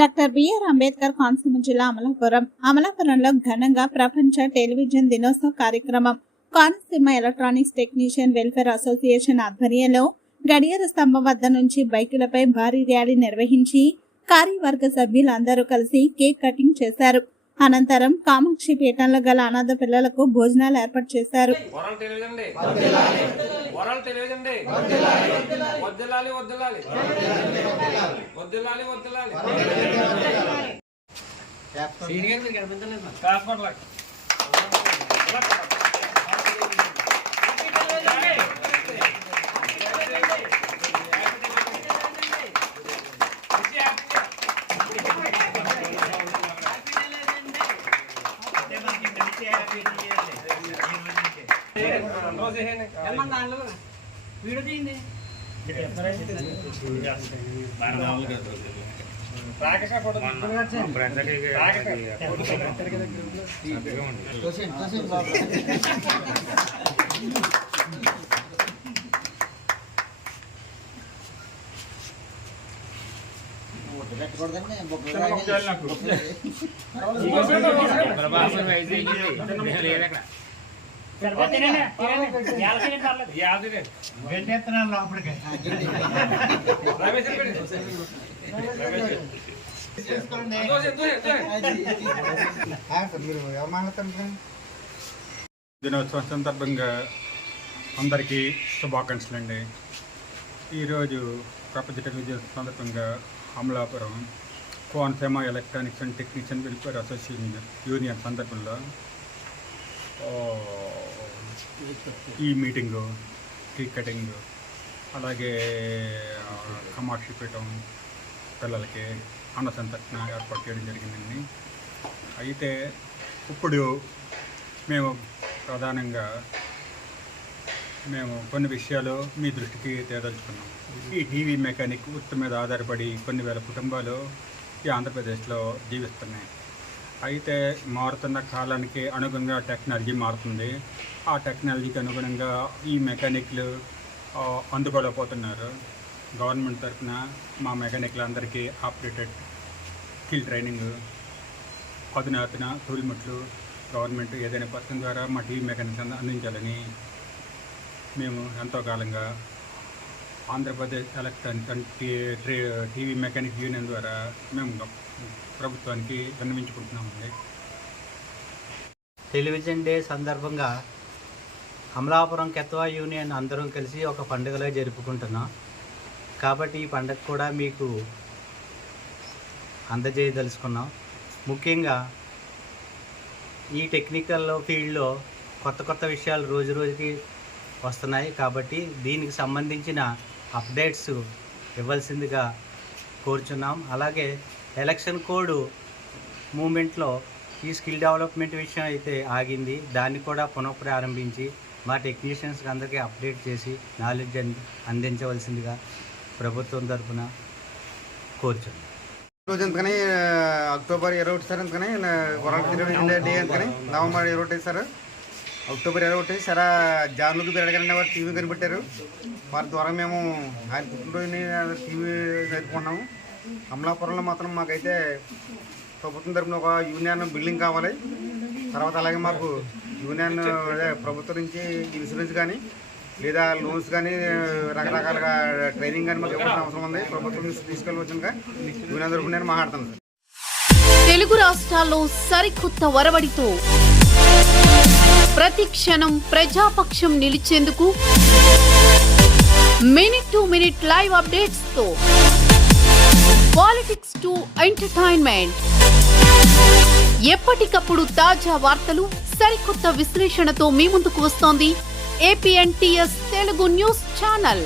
Doctor BR Ambedkar Konaseema జిల్లా అమలాపురంలో ఘనంగా ప్రపంచ టెలివిజన్ దినోత్సవ కార్యక్రమం Konaseema electronics technician welfare association ఆధ్వర్యంలో గడియార స్తంభం వద్ద నుంచి బైకులపై భారీ ర్యాలీ నిర్వహించి కార్యవర్గ సభ్యులందరూ కలిసి కేక్ కటింగ్ చేశారు. అనంతరం కామాక్షి పీఠంలో గల అనాథ పిల్లలకు భోజనాలు ఏర్పాటు చేశారు. దినోత్సవం సందర్భంగా అందరికీ శుభాకాంక్షలు అండి. ఈరోజు ప్రపంచ టెలివిజన్ సందర్భంగా Amalapuram Konaseema electronics and technician welfare association union సందర్భంలో ఈ మీటింగు, కేక్ కటింగ్, అలాగే కామాక్షి పీఠం పిల్లలకి అన్న సంతర్పణ ఏర్పాటు చేయడం జరిగిందండి. అయితే ఇప్పుడు మేము ప్రధానంగా కొన్ని విషయాలు మీ దృష్టికి తేదలుచుకున్నాం. ఈ టీవీ మెకానిక్ వృత్తి మీద ఆధారపడి కొన్ని వేల కుటుంబాలు ఈ ఆంధ్రప్రదేశ్లో జీవిస్తున్నాయి. అయితే మారుతున్న కాలానికి అనుగుణంగా టెక్నాలజీ మారుతుంది. ఆ టెక్నాలజీకి అనుగుణంగా ఈ మెకానిక్లు అందుబాటులో పోతున్నారు. గవర్నమెంట్ తరఫున మా మెకానిక్లందరికీ ఆపరేటెడ్ స్కిల్ ట్రైనింగ్, అధునాతన టూల్మెట్లు గవర్నమెంట్ ఏదైనా పథకం ద్వారా మా టీవీ మెకానిక్స్ అందించాలని మేము ఎంతో కాలంగా Andhra Pradesh electronics and TV mechanic union ద్వారా మేము ప్రభుత్వానికి విన్నవించుకుంటున్నామండి. టెలివిజన్ డే సందర్భంగా అమలాపురం కెత్వా యూనియన్ అందరం కలిసి ఒక పండుగలా జరుపుకుంటున్నాం. కాబట్టి ఈ పండుగ కూడా మీకు అందజేయదలుచుకున్నాం. ముఖ్యంగా ఈ టెక్నికల్ ఫీల్డ్లో కొత్త విషయాలు రోజు రోజుకి వస్తున్నాయి. కాబట్టి దీనికి సంబంధించిన అప్డేట్స్ ఇవ్వాల్సిందిగా కోరుచున్నాం. అలాగే ఎలక్షన్ కోడ్ మూమెంట్లో ఈ స్కిల్ డెవలప్మెంట్ విషయం అయితే ఆగింది. దాన్ని కూడా పునఃప్రారంభించి మా టెక్నీషియన్స్కి అందరికీ అప్డేట్ చేసి నాలెడ్జ్ అందించవలసిందిగా ప్రభుత్వం తరఫున కోరుచున్నాం. రోజు ఎందుకని అక్టోబర్ 21 సార్, ఎందుకని వరల్డ్ టెలివిజన్ డే ఎందుకని నవంబర్ 21 సార్, అక్టోబర్ 21 సార్ జాన్లోకి పెరగలని వారు టీవీ కనిపెట్టారు. వారి ద్వారా మేము ఆయన పుట్టినరోజుని టీవీ జరుపుకున్నాము. అమలాపురంలో మాత్రం మాకైతే ప్రభుత్వం తరఫున ఒక యూనియన్ బిల్డింగ్ కావాలి. తర్వాత అలాగే మాకు యూనియన్ ప్రభుత్వం నుంచి ఇన్సూరెన్స్ కానీ లేదా లోన్స్ కానీ రకరకాలుగా ట్రైనింగ్ కానీ మాకు ఇవ్వాల్సిన అవసరం ఉంది. ప్రభుత్వం నుంచి తీసుకెళ్ళవచ్చునుక యూనియన్ తరఫున నేను మాట్లాడతాను సార్. తెలుగు రాష్ట్రాల్లో సరికొత్త వరవడితో ప్రతి క్షణం ప్రజాపక్షం నిలిచేందుకు minute to minute live updates తో పాలిటిక్స్ టు ఎంటర్టైన్మెంట్, ఎప్పటికప్పుడు తాజా వార్తలు, సరికొత్త విశ్లేషణతో మీ ముందుకు వస్తోంది APNTS తెలుగు న్యూస్ ఛానల్.